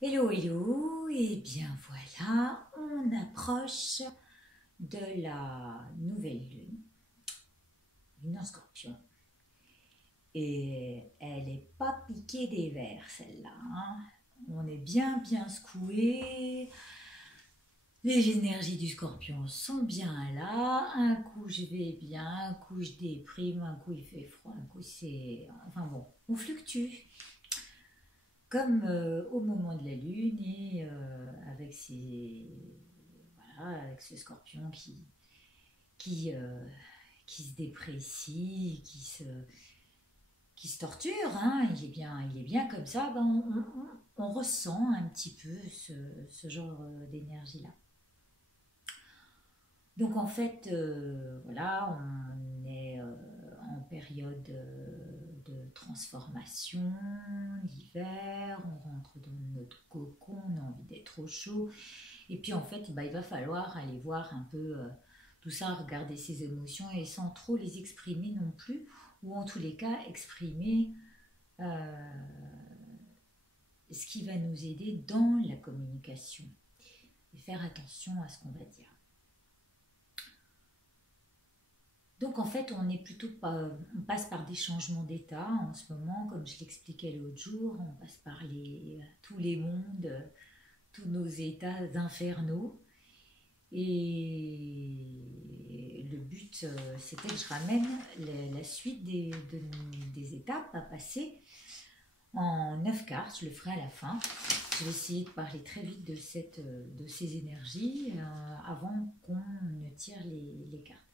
Hello, hello, et bien voilà, on approche de la nouvelle lune en scorpion. Et elle n'est pas piquée des vers, celle-là, hein. On est bien secoué, les énergies du scorpion sont bien là. Un coup je vais bien, un coup je déprime, un coup il fait froid, un coup c'est... Enfin bon, on fluctue. Comme au moment de la lune et avec voilà, avec ce scorpion qui, euh, qui se déprécie, qui se torture, hein, il est bien comme ça, ben on ressent un petit peu ce genre d'énergie-là. Donc en fait, voilà, on est en période de transformation, l'hiver, on rentre dans notre cocon, on a envie d'être au chaud. Et puis en fait, bah, il va falloir aller voir un peu tout ça, regarder ses émotions et sans trop les exprimer non plus, ou en tous les cas exprimer euh, ce qui va nous aider dans la communication et faire attention à ce qu'on va dire. Donc en fait, on est plutôt pas, on passe par des changements d'état en ce moment, comme je l'expliquais l'autre jour, on passe par tous les mondes, tous nos états infernaux. Et le but, c'était que je ramène la suite des étapes à passer en 9 cartes. Je le ferai à la fin. Je vais essayer de parler très vite de ces énergies avant qu'on ne tire les cartes.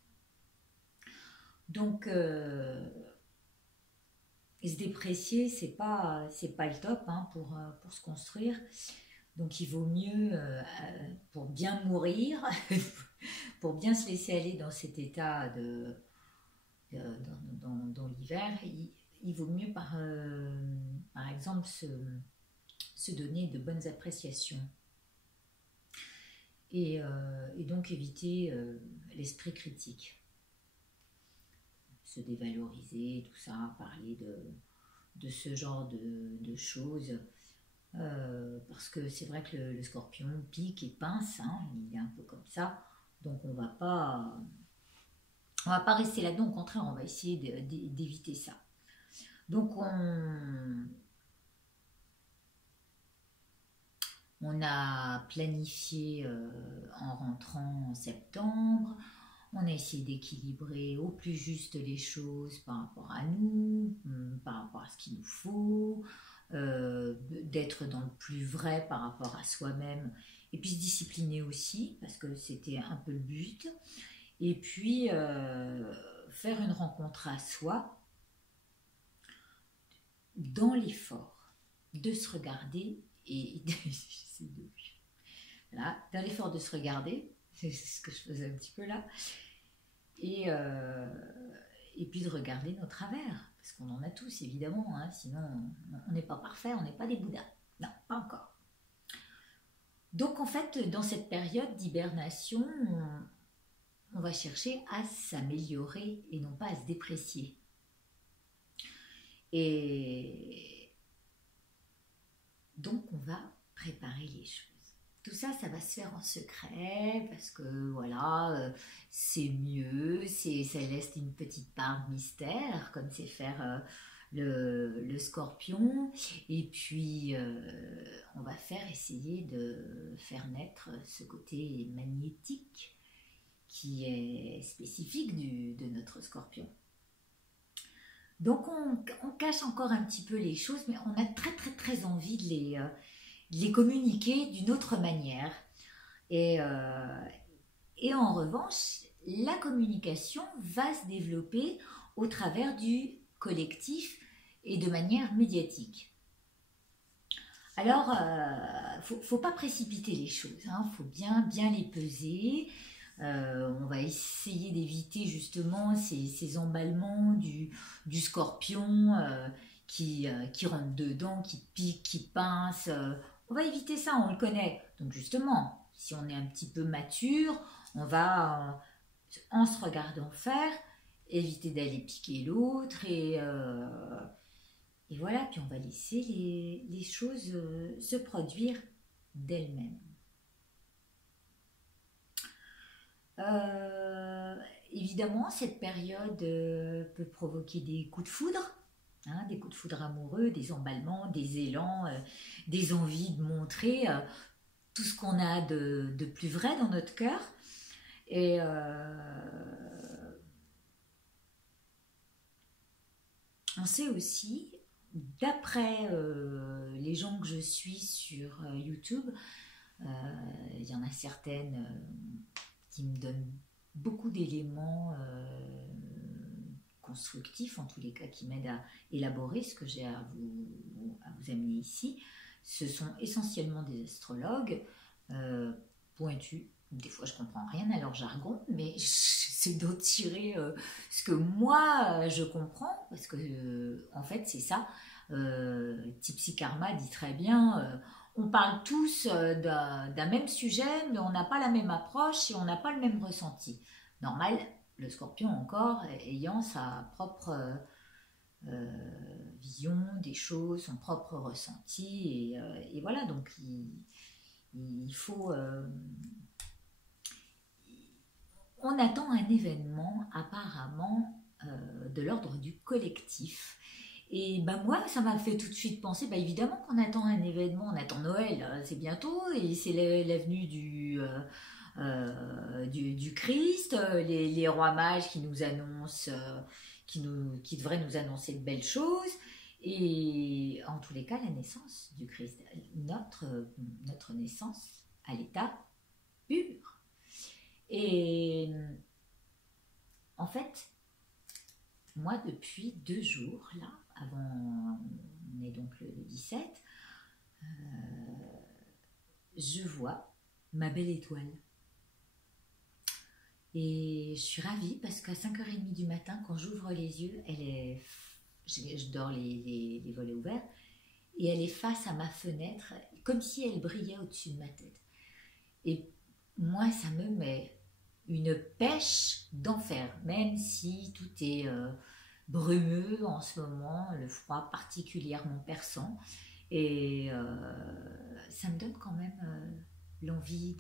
Donc, se déprécier, c'est pas le top, hein, pour se construire. Donc, il vaut mieux, pour bien mourir, pour bien se laisser aller dans cet état dans l'hiver, il vaut mieux, par exemple, se donner de bonnes appréciations. Et donc, éviter l'esprit critique. Se dévaloriser, tout ça, parler de ce genre de choses. Parce que c'est vrai que le scorpion pique et pince, hein, il est un peu comme ça. Donc on va pas rester là-dedans, au contraire, on va essayer d'éviter ça. Donc on a planifié en rentrant en septembre. On a essayé d'équilibrer au plus juste les choses par rapport à nous, par rapport à ce qu'il nous faut, d'être dans le plus vrai par rapport à soi-même, et puis se discipliner aussi, parce que c'était un peu le but. Et puis faire une rencontre à soi dans l'effort de se regarder et voilà, dans l'effort de se regarder, c'est ce que je faisais un petit peu là, et, euh, et puis de regarder nos travers, parce qu'on en a tous évidemment, hein, sinon on n'est pas parfait, on n'est pas des bouddhas. Non, pas encore. Donc en fait, dans cette période d'hibernation, on va chercher à s'améliorer et non pas à se déprécier. Et donc on va préparer les choses. Tout ça, ça va se faire en secret parce que voilà, c'est mieux, ça laisse une petite part de mystère, comme c'est faire le scorpion. Et puis, on va faire essayer de faire naître ce côté magnétique qui est spécifique de notre scorpion. Donc, on cache encore un petit peu les choses, mais on a très envie de les communiquer d'une autre manière. Et, euh, et en revanche, la communication va se développer au travers du collectif et de manière médiatique. Alors, faut pas précipiter les choses, hein, faut bien les peser. On va essayer d'éviter justement ces emballements du scorpion qui rentre dedans, qui pique, qui pince. On va éviter ça, on le connaît. Donc justement, si on est un petit peu mature, on va, en se regardant faire, éviter d'aller piquer l'autre Et voilà, puis on va laisser les choses se produire d'elles-mêmes. Évidemment, cette période peut provoquer des coups de foudre, hein, des coups de foudre amoureux, des emballements, des élans, des envies de montrer tout ce qu'on a de plus vrai dans notre cœur. Et on sait aussi, d'après les gens que je suis sur YouTube, il y en a certaines qui me donnent beaucoup d'éléments constructifs, en tous les cas qui m'aident à élaborer ce que j'ai à vous amener ici. Ce sont essentiellement des astrologues pointus. Des fois, je comprends rien à leur jargon, mais j'essaie d'en tirer ce que moi, je comprends, parce que, en fait, c'est ça. Tipsy Karma dit très bien, on parle tous d'un même sujet, mais on n'a pas la même approche et on n'a pas le même ressenti. Normal, le scorpion encore, ayant sa propre vision des choses, son propre ressenti, et voilà, donc il faut... on attend un événement apparemment de l'ordre du collectif. Et ben moi, ça m'a fait tout de suite penser, ben évidemment qu'on attend un événement, on attend Noël, c'est bientôt, et c'est la venue du Christ, les rois mages qui nous annoncent, qui devraient nous annoncer de belles choses, et en tous les cas, la naissance du Christ, notre naissance à l'état pur. Et en fait, moi, depuis 2 jours, là, avant, on est donc le 17, je vois ma belle étoile. Et je suis ravie parce qu'à 5h30 du matin, quand j'ouvre les yeux, je dors les volets ouverts, et elle est face à ma fenêtre, comme si elle brillait au-dessus de ma tête. Et moi, ça me met une pêche d'enfer, même si tout est brumeux en ce moment, le froid particulièrement perçant, et ça me donne quand même l'envie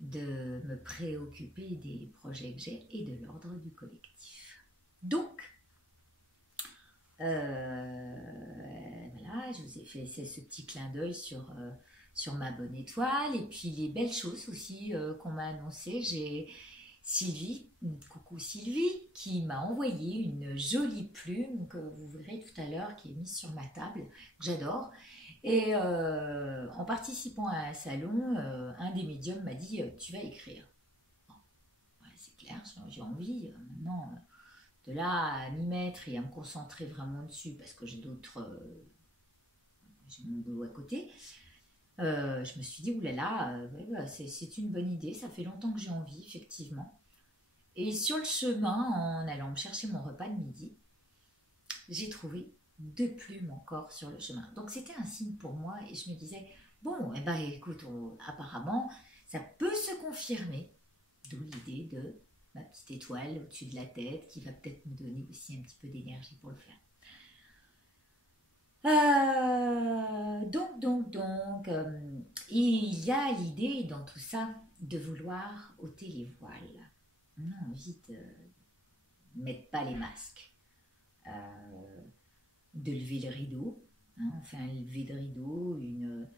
de me préoccuper des projets que j'ai et de l'ordre du collectif. Donc, voilà, je vous ai fait ce petit clin d'œil sur ma bonne étoile, et puis les belles choses aussi qu'on m'a annoncées. J'ai Sylvie, coucou Sylvie, qui m'a envoyé une jolie plume que vous verrez tout à l'heure, qui est mise sur ma table, que j'adore. Et en participant à un salon, un des médiums m'a dit tu vas écrire. Bon, ouais, c'est clair, j'ai envie maintenant de là à m'y mettre et à me concentrer vraiment dessus, parce que j'ai mon boulot à côté. Je me suis dit, oulala, ouais, bah, c'est une bonne idée, ça fait longtemps que j'ai envie, effectivement. Et sur le chemin, en allant me chercher mon repas de midi, j'ai trouvé 2 plumes encore sur le chemin. Donc c'était un signe pour moi, et je me disais, bon, eh ben, écoute, apparemment, ça peut se confirmer, d'où l'idée de ma petite étoile au-dessus de la tête, qui va peut-être me donner aussi un petit peu d'énergie pour le faire. Il y a l'idée dans tout ça de vouloir ôter les voiles. On a envie de mettre pas les masques, de lever le rideau, hein, enfin un lever de rideau, une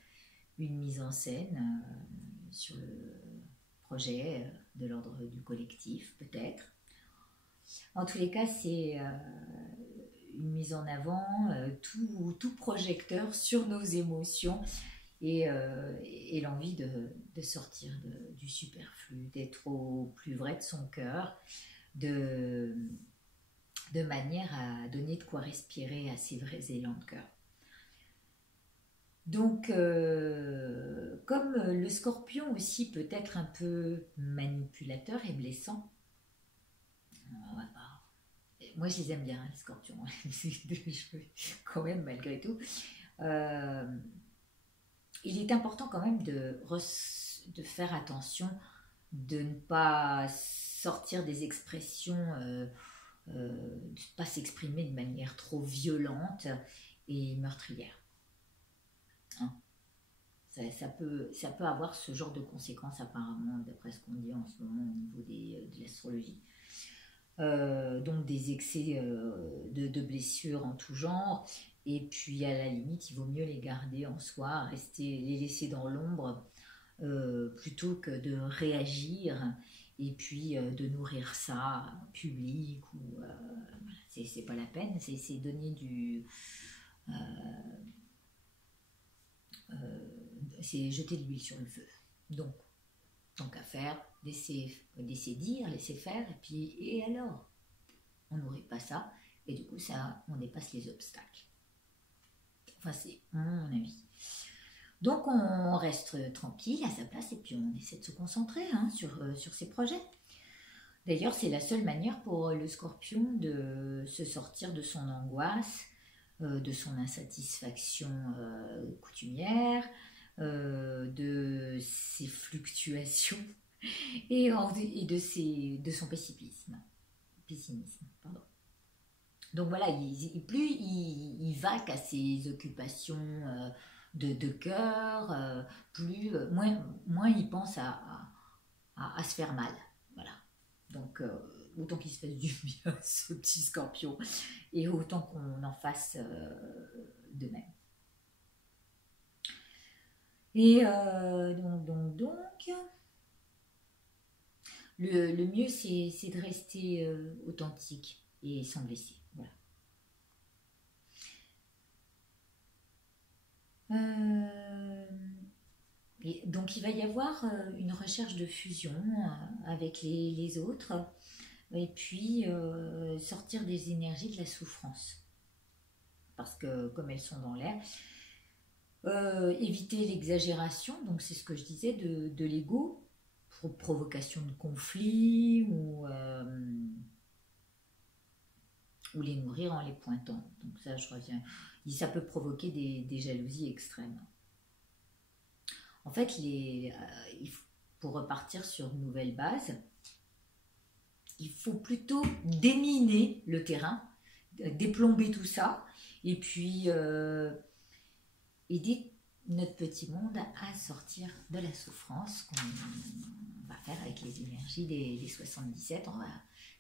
mise en scène sur le projet de l'ordre du collectif, peut-être. En tous les cas, c'est une mise en avant, tout projecteur sur nos émotions, et l'envie de sortir du superflu, d'être au plus vrai de son cœur, de manière à donner de quoi respirer à ses vrais élans de cœur. Donc, comme le scorpion aussi peut être un peu manipulateur et blessant, moi je les aime bien, les scorpions, quand même, malgré tout. Il est important quand même de faire attention, de ne pas sortir des expressions ne pas s'exprimer de manière trop violente et meurtrière. Hein. Ça peut avoir ce genre de conséquences apparemment, d'après ce qu'on dit en ce moment au niveau de l'astrologie. Donc des excès de blessures en tout genre, et puis à la limite il vaut mieux les garder en soi, les laisser dans l'ombre plutôt que de réagir et puis de nourrir ça en public ou voilà, c'est pas la peine, c'est donner euh, c'est jeter de l'huile sur le feu. Donc tant qu'à faire, laisser dire, laisser faire, et alors on nourrit pas ça, et du coup ça, on dépasse les obstacles. Enfin, c'est mon avis. Donc on reste tranquille à sa place et puis on essaie de se concentrer sur ses projets. D'ailleurs, c'est la seule manière pour le Scorpion de se sortir de son angoisse, de son insatisfaction coutumière, de ses fluctuations et de son pessimisme. Pardon. Donc voilà, plus il va qu'à ses occupations de cœur, moins il pense à se faire mal. Voilà. Donc autant qu'il se fasse du bien ce petit Scorpion, et autant qu'on en fasse de même. Et donc le mieux c'est de rester authentique et sans blesser. Voilà. Et donc il va y avoir une recherche de fusion avec les autres, et puis sortir des énergies de la souffrance, parce que comme elles sont dans l'air, éviter l'exagération, donc c'est ce que je disais de l'ego, provocation de conflits ou les nourrir en les pointant. Donc ça, je reviens. Ça peut provoquer des jalousies extrêmes. En fait, pour repartir sur une nouvelle base, il faut plutôt déminer le terrain, déplomber tout ça, et puis aider notre petit monde à sortir de la souffrance qu'on va faire avec les énergies des 77. On va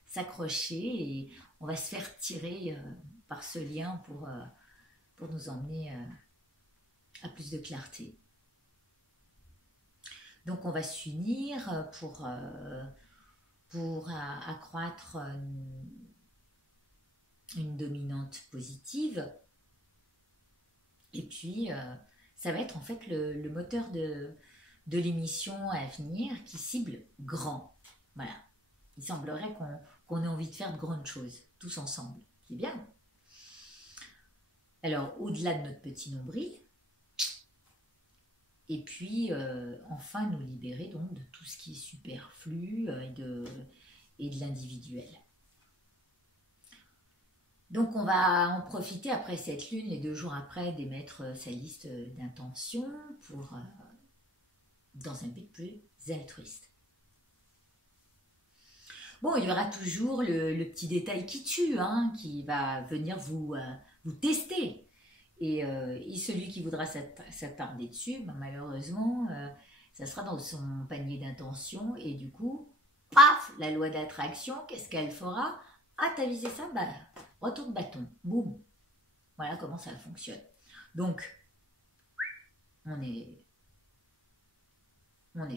s'accrocher et on va se faire tirer par ce lien pour nous emmener à plus de clarté. Donc on va s'unir pour accroître une dominante positive, et puis ça va être en fait le moteur de l'émission à venir qui cible grand. Voilà. Il semblerait qu'on ait envie de faire de grandes choses, tous ensemble. C'est bien. Alors, au-delà de notre petit nombril, et puis enfin nous libérer donc de tout ce qui est superflu et de l'individuel. Donc on va en profiter après cette lune, les 2 jours après, d'émettre sa liste d'intentions dans un but plus altruiste. Bon, il y aura toujours le petit détail qui tue, qui va venir vous tester. Et celui qui voudra s'attarder dessus, malheureusement, ça sera dans son panier d'intention. Et du coup, paf, la loi d'attraction, qu'est-ce qu'elle fera? Ah, t'as visé ça? Bah, retour de bâton. Boum. Voilà comment ça fonctionne. Donc, on est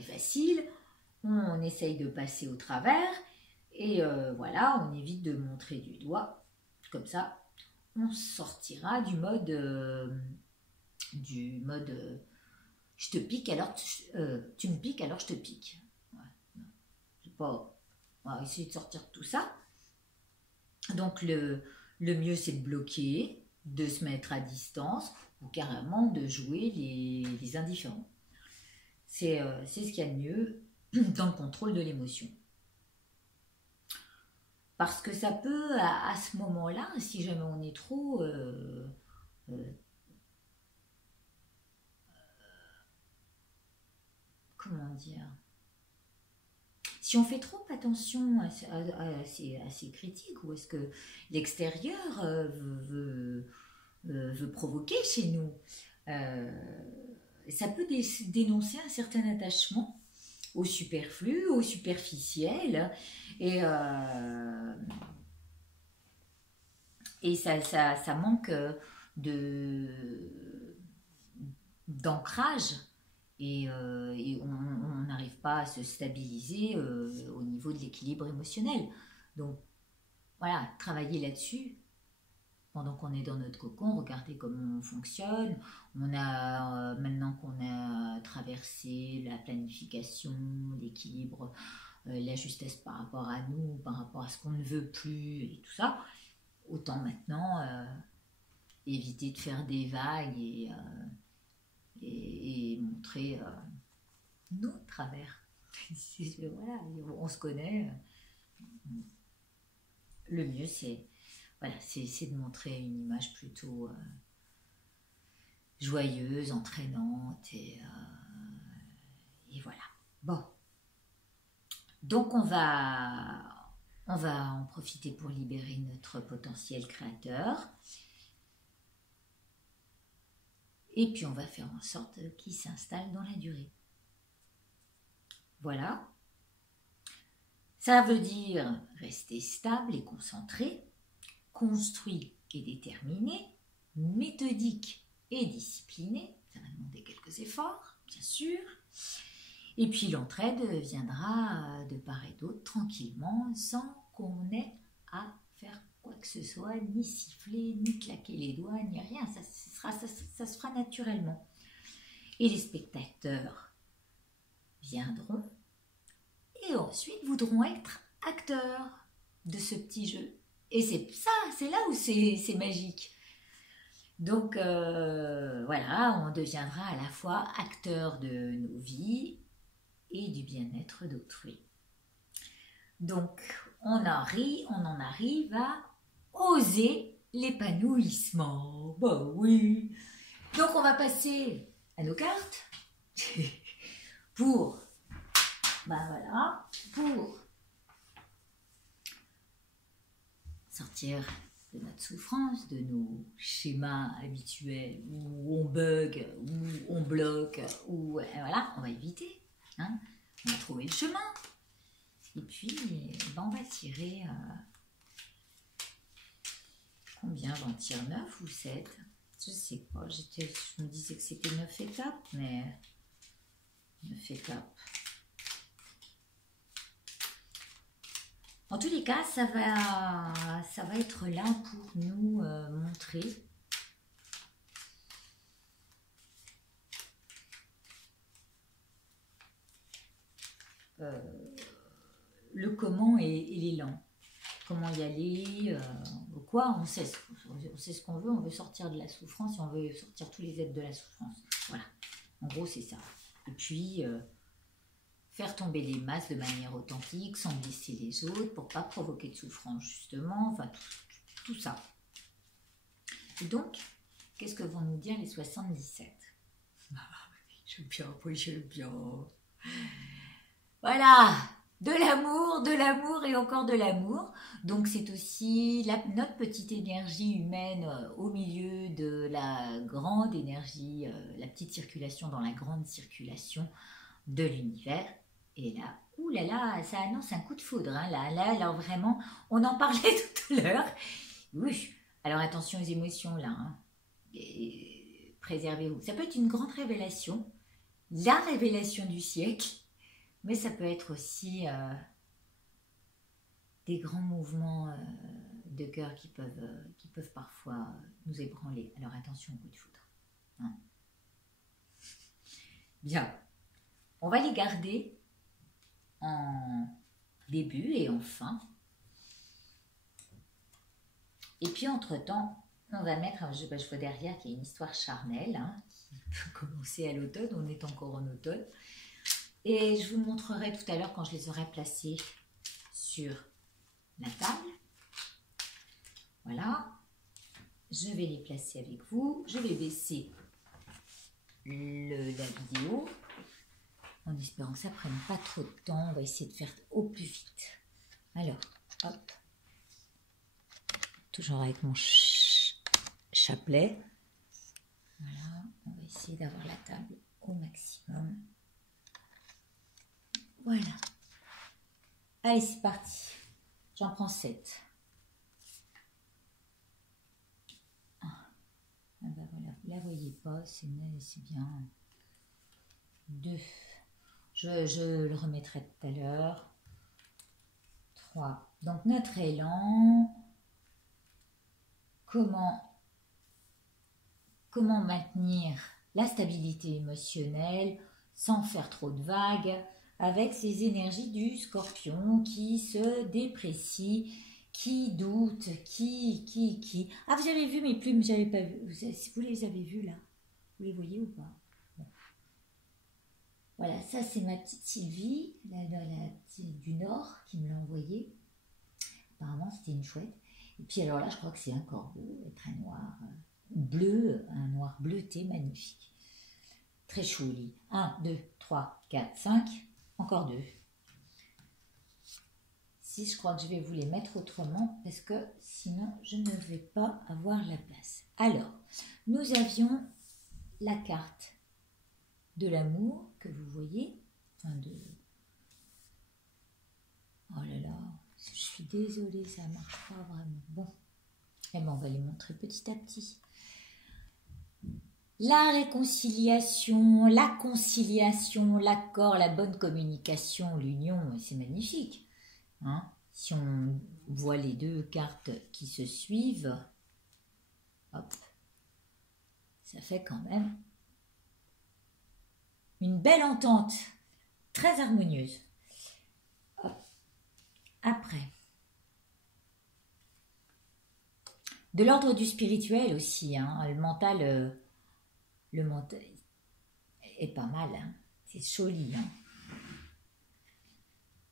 facile, on essaye de passer au travers, et voilà, on évite de montrer du doigt. Comme ça, on sortira du mode je te pique alors tu me piques alors je te pique. Ouais. On va essayer de sortir de tout ça. Donc le mieux c'est de bloquer, de se mettre à distance, ou carrément de jouer les indifférents. C'est ce qu'il y a de mieux dans le contrôle de l'émotion. Parce que ça peut, à ce moment-là, si jamais on est trop comment dire, Si on fait trop attention à ces critiques, ou est-ce que l'extérieur veut provoquer chez nous, ça peut dénoncer un certain attachement au superflu, au superficiel, et ça manque d'ancrage, et on n'arrive pas à se stabiliser au niveau de l'équilibre émotionnel. Donc voilà, travailler là-dessus pendant qu'on est dans notre cocon, regarder comment on fonctionne. On a maintenant qu'on a traversé la planification, l'équilibre, la justesse par rapport à nous, par rapport à ce qu'on ne veut plus et tout ça, autant maintenant éviter de faire des vagues et montrer nos travers. Voilà, on se connaît. Le mieux, c'est de montrer une image plutôt joyeuse, entraînante, et voilà. Bon. Donc, on va en profiter pour libérer notre potentiel créateur. Et puis, on va faire en sorte qu'il s'installe dans la durée. Voilà. Ça veut dire rester stable et concentré, construit et déterminé, méthodique et discipliné. Ça va demander quelques efforts, bien sûr. Et puis l'entraide viendra de part et d'autre tranquillement, sans qu'on ait à faire quoi que ce soit, ni siffler, ni claquer les doigts, ni rien. Ça se fera naturellement. Et les spectateurs viendront et ensuite voudront être acteurs de ce petit jeu. Et c'est là où c'est magique. Donc voilà, on deviendra à la fois acteur de nos vies et du bien-être d'autrui. Donc on en arrive à oser l'épanouissement. Bah oui. Donc on va passer à nos cartes pour sortir de notre souffrance, de nos schémas habituels où on bug, où on bloque, où voilà, on va éviter. Hein, on va trouver le chemin. Et puis, on va tirer combien? On tire 9 ou 7? Je sais pas, je me disais que c'était 9 étapes, mais 9 étapes. En tous les cas, ça va être là pour nous montrer le comment et l'élan. Comment y aller, quoi, on sait ce qu'on veut, on veut sortir de la souffrance et on veut sortir tous les êtres de la souffrance. Voilà, en gros c'est ça. Et puis, faire tomber les masses de manière authentique, sans blesser les autres, pour pas provoquer de souffrance justement, enfin tout ça. Et donc, qu'est-ce que vont nous dire les 77? J'aime bien, oui j'aime bien. Voilà, de l'amour et encore de l'amour. Donc c'est aussi notre petite énergie humaine au milieu de la grande énergie, la petite circulation dans la grande circulation de l'univers. Et là, oulala, ça annonce un coup de foudre. Hein, là, vraiment, on en parlait tout à l'heure. Oui, alors attention aux émotions là. Hein, préservez-vous. Ça peut être une grande révélation, la révélation du siècle. Mais ça peut être aussi des grands mouvements de cœur qui peuvent parfois nous ébranler. Alors attention au coup de foudre. Hein. Bien. On va les garder en début et en fin. Et puis entre-temps, on va mettre, je vois derrière qu'il y a une histoire charnelle hein, qui peut commencer à l'automne. On est encore en automne. Et je vous montrerai tout à l'heure quand je les aurai placés sur la table. Voilà. Je vais les placer avec vous. Je vais baisser la vidéo. en espérant que ça ne prenne pas trop de temps. On va essayer de faire au plus vite. Alors, hop. Toujours avec mon chapelet. Voilà, on va essayer d'avoir la table au maximum. Voilà. Allez, c'est parti. J'en prends 7. Ah ben voilà, vous la voyez pas, c'est bien. 2. Je le remettrai tout à l'heure. 3. Donc notre élan. Comment maintenir la stabilité émotionnelle sans faire trop de vagues avec ces énergies du scorpion qui se déprécie, qui doute, qui... Ah, vous avez vu mes plumes, j'avais pas vu. Vous les avez vues là? Vous les voyez ou pas? Bon. Voilà, ça c'est ma petite Sylvie, du Nord, qui me l'a envoyé. Apparemment, c'était une chouette. Et puis alors là, je crois que c'est un corbeau, très noir, bleu, un noir bleuté, magnifique. Très joli. 1, 2, 3, 4, 5. Encore 2. 6, je crois que je vais vous les mettre autrement parce que sinon, je ne vais pas avoir la place. Alors, nous avions la carte de l'amour que vous voyez. Oh là là, je suis désolée, ça ne marche pas vraiment. Bon, et ben on va les montrer petit à petit. La réconciliation, la conciliation, l'accord, la bonne communication, l'union, c'est magnifique. Hein? Si on voit les deux cartes qui se suivent, hop, ça fait quand même une belle entente, très harmonieuse. Hop. Après, de l'ordre du spirituel aussi, hein, le mental est pas mal, hein, c'est joli. Hein.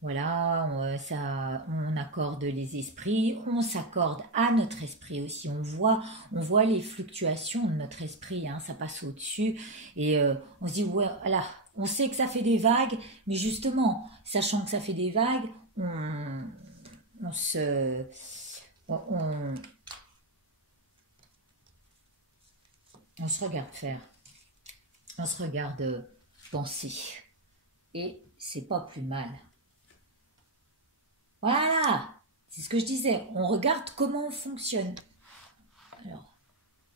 Voilà, on accorde les esprits, on s'accorde à notre esprit aussi. On voit les fluctuations de notre esprit, hein, ça passe au-dessus et on se dit ouais, voilà, on sait que ça fait des vagues, mais justement, sachant que ça fait des vagues, on se regarde faire, on se regarde penser et c'est pas plus mal. Voilà, c'est ce que je disais, on regarde comment on fonctionne. Alors,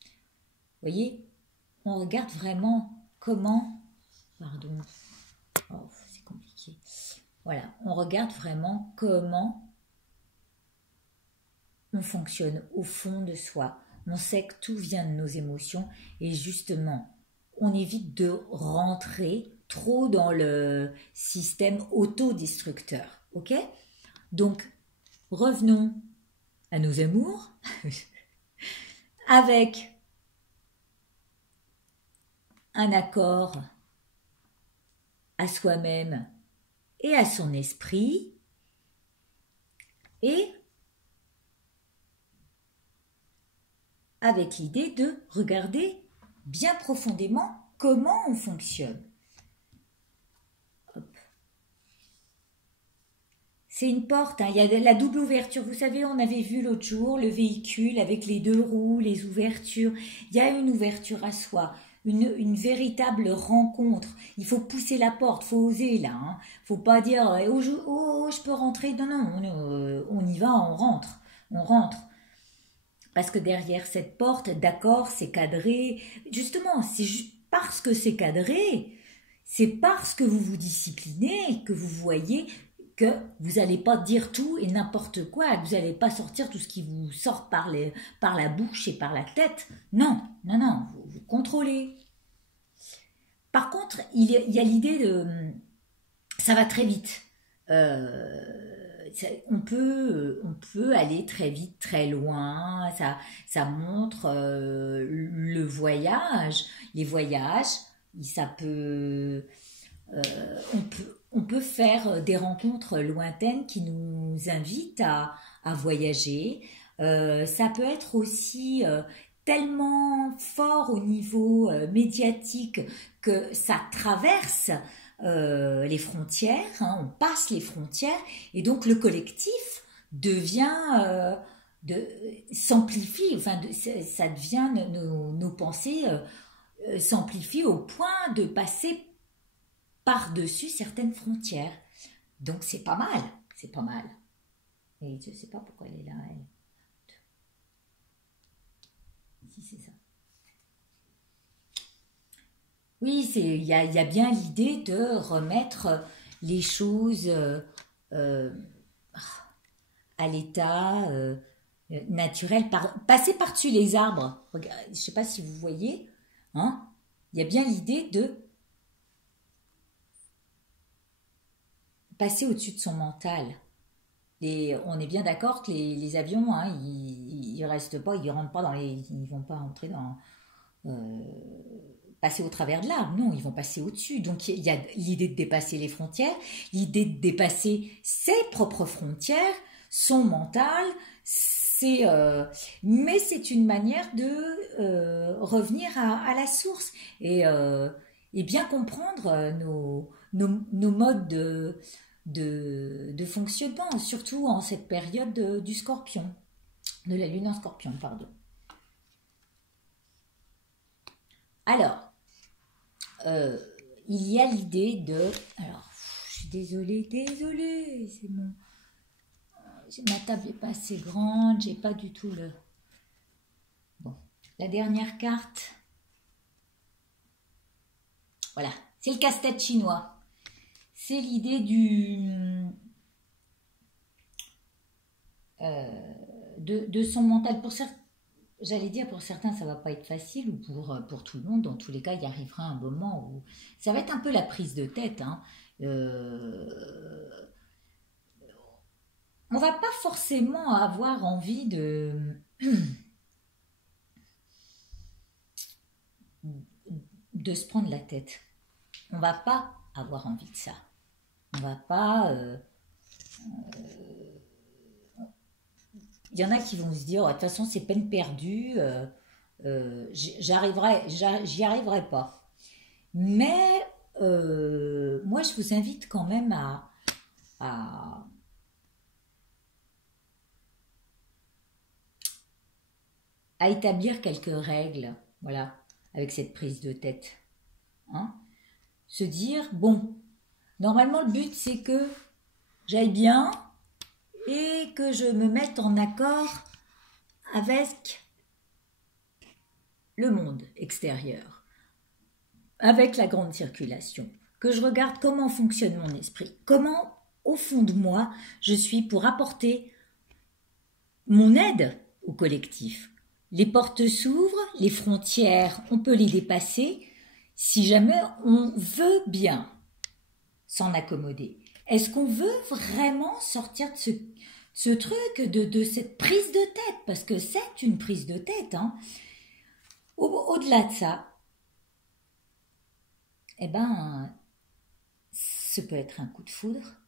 vous voyez, on regarde vraiment comment, pardon, oh, c'est compliqué. Voilà, on regarde vraiment comment on fonctionne au fond de soi. On sait que tout vient de nos émotions et justement, on évite de rentrer trop dans le système autodestructeur, ok ? Donc, revenons à nos amours avec un accord à soi-même et à son esprit et avec l'idée de regarder bien profondément comment on fonctionne. C'est une porte, hein. Il y a la double ouverture. Vous savez, on avait vu l'autre jour le véhicule avec les deux roues, les ouvertures. Il y a une ouverture à soi, une véritable rencontre. Il faut pousser la porte, il faut oser là. Hein. Faut pas dire oh, je peux rentrer. Non, on y va, on rentre. Parce que derrière cette porte, d'accord, c'est cadré. Justement, c'est juste parce que c'est cadré, c'est parce que vous vous disciplinez, que vous voyez que vous n'allez pas dire tout et n'importe quoi, que vous n'allez pas sortir tout ce qui vous sort par la bouche et par la tête. Non, vous contrôlez. Par contre, il y a l'idée de... Ça va très vite. On peut aller très vite, très loin. Ça montre le voyage. Les voyages, ça peut... On peut faire des rencontres lointaines qui nous invitent à voyager. Ça peut être aussi tellement fort au niveau médiatique que ça traverse les frontières, hein, on passe les frontières, et donc le collectif devient, s'amplifie, enfin, ça devient, nos pensées s'amplifient au point de passer par-dessus certaines frontières. Donc c'est pas mal, c'est pas mal. Et je sais pas pourquoi elle est là, elle. Si c'est ça. Oui, il y a bien l'idée de remettre les choses euh, à l'état naturel, passer par-dessus les arbres. Regarde, je ne sais pas si vous voyez, hein, il y a bien l'idée de passer au-dessus de son mental. On est bien d'accord que les avions, hein, ils restent pas, ils rentrent pas ils vont pas entrer dans euh, passer au travers de l'arbre, non, ils vont passer au-dessus. Donc il y a l'idée de dépasser les frontières, l'idée de dépasser ses propres frontières, son mental, mais c'est une manière de revenir à la source et bien comprendre nos modes de fonctionnement, surtout en cette période du scorpion, de la lune en scorpion, pardon. Alors, euh, il y a l'idée de... Alors, je suis désolée, c'est mon... Ma table n'est pas assez grande, j'ai pas du tout le... Bon, la dernière carte. Voilà, c'est le casse-tête chinois. C'est l'idée de son mental. J'allais dire pour certains ça va pas être facile ou pour tout le monde. Dans tous les cas, il y arrivera un moment où ça va être un peu la prise de tête. Hein. On va pas forcément avoir envie de se prendre la tête. On va pas avoir envie de ça. On va pas. Il y en a qui vont se dire, de toute façon, c'est peine perdue, j'y arriverai pas. Mais moi, je vous invite quand même à, à établir quelques règles, voilà, avec cette prise de tête. Hein. Se dire, bon, normalement, le but, c'est que j'aille bien et que je me mette en accord avec le monde extérieur, avec la grande circulation, que je regarde comment fonctionne mon esprit, comment, au fond de moi, je suis pour apporter mon aide au collectif. Les portes s'ouvrent, les frontières, on peut les dépasser, si jamais on veut bien s'en accommoder. Est-ce qu'on veut vraiment sortir de ce truc, de cette prise de tête? Parce que c'est une prise de tête. Hein. Au-delà de ça, eh ben, ce peut être un coup de foudre,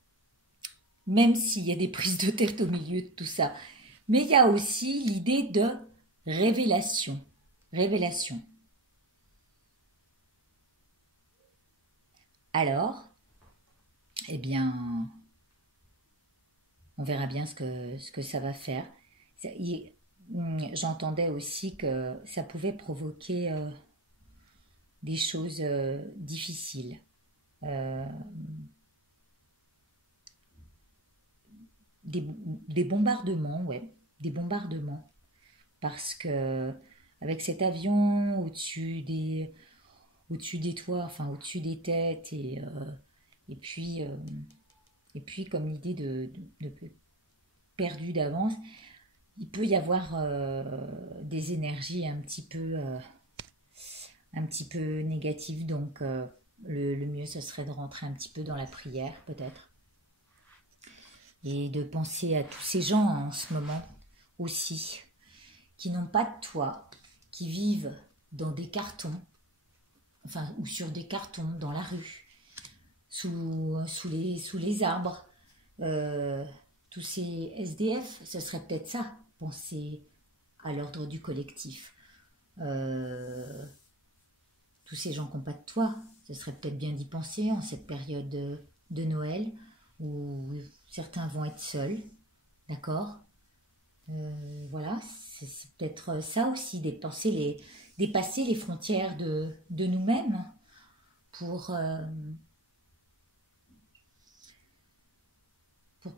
même s'il y a des prises de tête au milieu de tout ça. Mais il y a aussi l'idée de révélation. Révélation. Alors, eh bien, on verra bien ce que ça va faire. J'entendais aussi que ça pouvait provoquer des choses difficiles. Euh, des bombardements, ouais, des bombardements. Parce que avec cet avion au-dessus des toits, enfin au-dessus des têtes, et puis, euh, et puis comme l'idée de perdu d'avance, il peut y avoir des énergies un petit peu négatives. Donc le mieux, ce serait de rentrer un petit peu dans la prière, peut-être. Et de penser à tous ces gens en ce moment aussi, qui n'ont pas de toit, qui vivent dans des cartons, enfin, ou sur des cartons dans la rue, sous les arbres. Tous ces SDF, ce serait peut-être ça, penser à l'ordre du collectif. tous ces gens qui n'ont pas de toit. Ce serait peut-être bien d'y penser en cette période de Noël où certains vont être seuls, d'accord. Voilà, c'est peut-être ça aussi, dépasser les frontières de nous-mêmes pour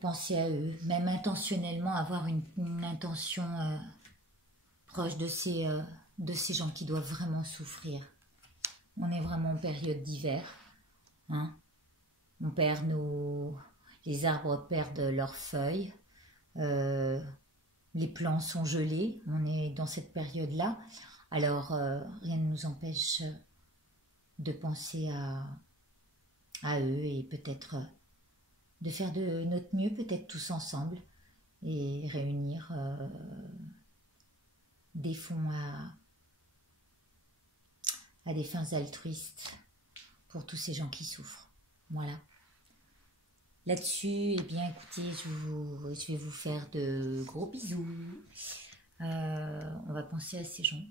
penser à eux, même intentionnellement avoir une intention proche de ces gens qui doivent vraiment souffrir. On est vraiment en période d'hiver, hein. Les arbres perdent leurs feuilles, les plants sont gelés, on est dans cette période-là. Alors, rien ne nous empêche de penser à eux et peut-être de faire de notre mieux, peut-être tous ensemble, et réunir des fonds à des fins altruistes pour tous ces gens qui souffrent. Voilà. Là-dessus, eh bien, écoutez, je vais vous faire de gros bisous. On va penser à ces gens.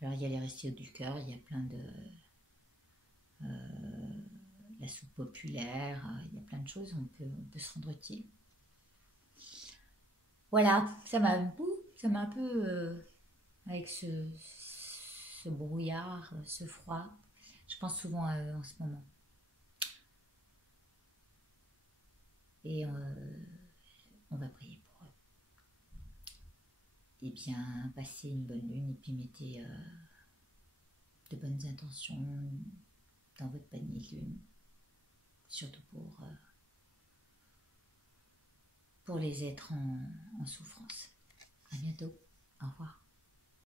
Alors, il y a les restos du cœur, il y a plein de... la soupe populaire, il y a plein de choses, on peut se rendre utile. Voilà, ça m'a un peu... avec ce brouillard, ce froid. Je pense souvent à eux en ce moment. Et on va prier pour eux. Eh bien, passez une bonne lune et puis mettez de bonnes intentions dans votre panier de lune. Surtout pour les êtres en souffrance. À bientôt. Au revoir.